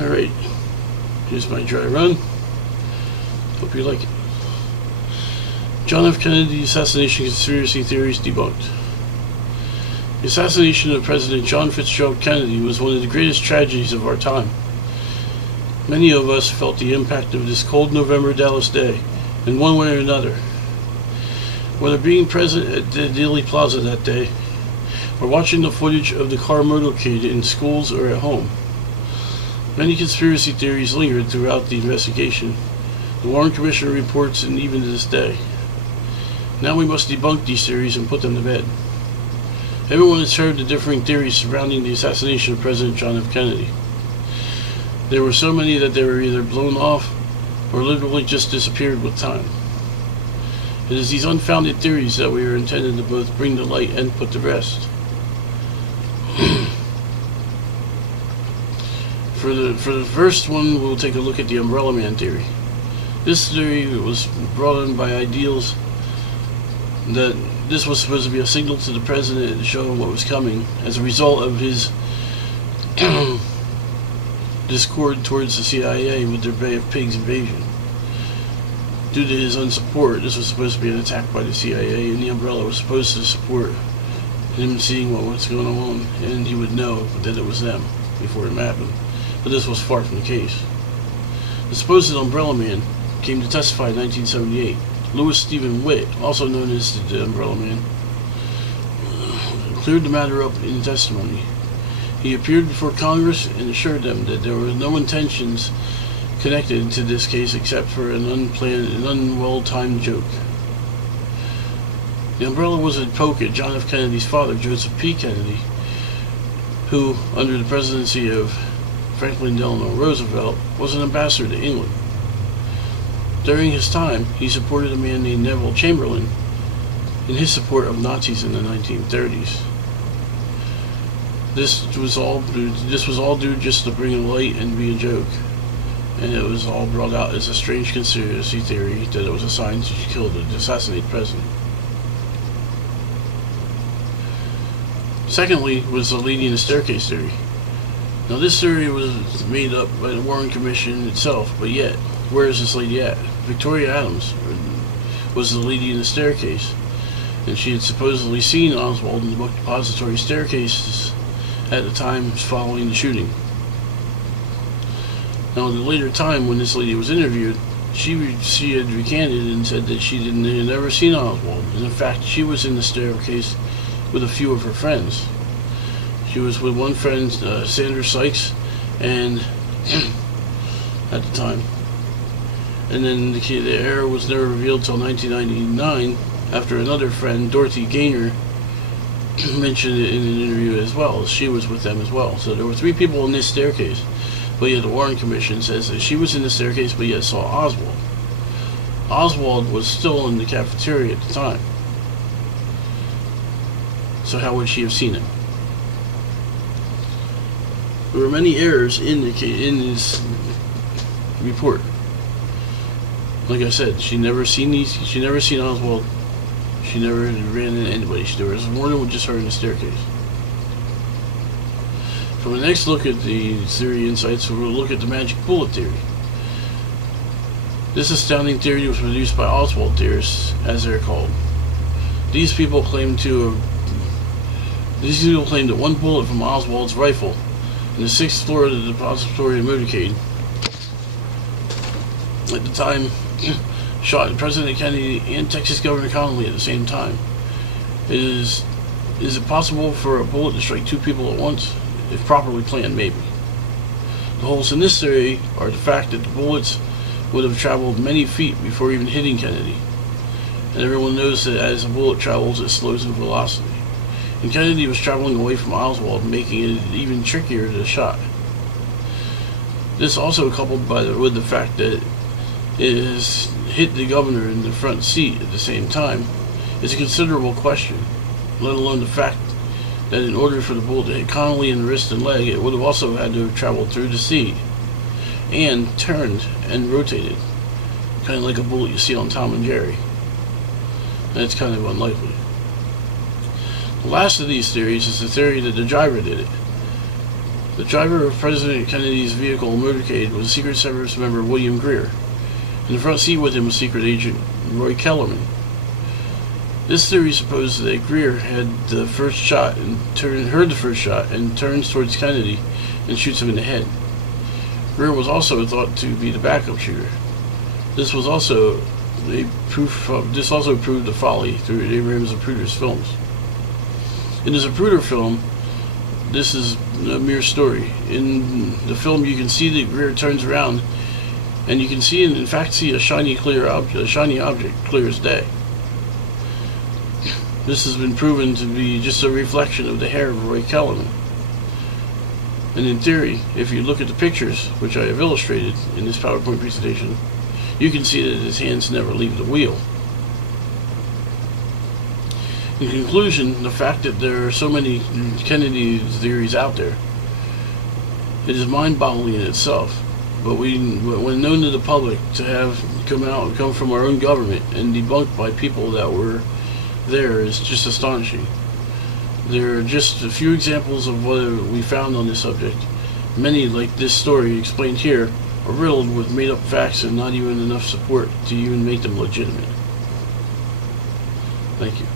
Alright, here's my dry run. Hope you like it. John F. Kennedy assassination conspiracy theories debunked. The assassination of President John Fitzgerald Kennedy was one of the greatest tragedies of our time. Many of us felt the impact of this cold November Dallas day, in one way or another. Whether being present at the Dealey Plaza that day, or watching the footage of the car motorcade in schools or at home. Many conspiracy theories lingered throughout the investigation, the Warren Commission reports, and even to this day. Now we must debunk these theories and put them to bed. Everyone has heard the differing theories surrounding the assassination of President John F. Kennedy. There were so many that they were either blown off or literally just disappeared with time. It is these unfounded theories that we are intended to both bring to light and put to rest. For the first one, we'll take a look at the Umbrella Man theory. This theory was brought in by ideals that this was supposed to be a signal to the president to show him what was coming as a result of his discord towards the CIA with their Bay of Pigs invasion. Due to his unsupport, this was supposed to be an attack by the CIA, and the Umbrella was supposed to support him seeing what was going on, and he would know that it was them before it happened. But this was far from the case. The supposed Umbrella Man came to testify in 1978. Louis Stephen Witt, also known as the Umbrella Man, cleared the matter up in testimony. He appeared before Congress and assured them that there were no intentions connected to this case except for an unplanned and unwell-timed joke. The Umbrella was a poke at John F. Kennedy's father, Joseph P. Kennedy, who, under the presidency of Franklin Delano Roosevelt, was an ambassador to England. During his time, he supported a man named Neville Chamberlain in his support of Nazis in the 1930s. This was all due just to bring a light and be a joke, and it was all brought out as a strange conspiracy theory that it was assigned to kill the assassinated president. Secondly was the lady in the staircase theory. Now this theory was made up by the Warren Commission itself, but yet, where is this lady at? Victoria Adams was the lady in the staircase, and she had supposedly seen Oswald in the book depository staircases at the time following the shooting. Now in the later time when this lady was interviewed, she had recanted and said that she had never seen Oswald, and in fact she was in the staircase with a few of her friends. She was with one friend, Sandra Sykes, and at the time. And then the error was never revealed till 1999, after another friend, Dorothy Gaynor, mentioned it in an interview as well. She was with them as well. So there were 3 people in this staircase, but yet the Warren Commission says that she was in the staircase, but yet saw Oswald. Oswald was still in the cafeteria at the time. So how would she have seen him? There were many errors in this report. Like I said, she never seen Oswald. She never ran into anybody. There was more than just her in the staircase. From the next look at the theory insights, we'll look at the magic bullet theory. This astounding theory was produced by Oswald theorists, as they're called. These people claim that one bullet from Oswald's rifle in the 6th floor of the depository motorcade at the time shot President Kennedy and Texas Governor Connally at the same time. Is it possible for a bullet to strike 2 people at once? If properly planned, maybe. The holes in this theory are the fact that the bullets would have traveled many feet before even hitting Kennedy. And everyone knows that as a bullet travels, it slows in velocity. And Kennedy was traveling away from Oswald, making it even trickier to shot. This also coupled with the fact that it has hit the governor in the front seat at the same time is a considerable question, let alone the fact that in order for the bullet to hit Connally in the wrist and leg, it would have also had to have traveled through the seat and turned and rotated, kind of like a bullet you see on Tom and Jerry. And it's kind of unlikely. The last of these theories is the theory that the driver did it. The driver of President Kennedy's vehicle motorcade was Secret Service member William Greer. In the front seat with him was Secret Agent Roy Kellerman. This theory supposes that Greer had the first shot and heard the first shot and turns towards Kennedy and shoots him in the head. Greer was also thought to be the backup shooter. This also proved the folly through Abraham Zapruder's films. In the Zapruder film, this is a mere story. In the film, you can see that Greer turns around, and you can see, in fact, see a shiny object, clear as day. This has been proven to be just a reflection of the hair of Roy Kellerman. And in theory, if you look at the pictures, which I have illustrated in this PowerPoint presentation, you can see that his hands never leave the wheel. In conclusion, the fact that there are so many Kennedy theories out there, it is mind-boggling in itself. But when known to the public to have come from our own government and debunked by people that were there is just astonishing. There are just a few examples of what we found on this subject. Many, like this story explained here, are riddled with made-up facts and not even enough support to even make them legitimate. Thank you.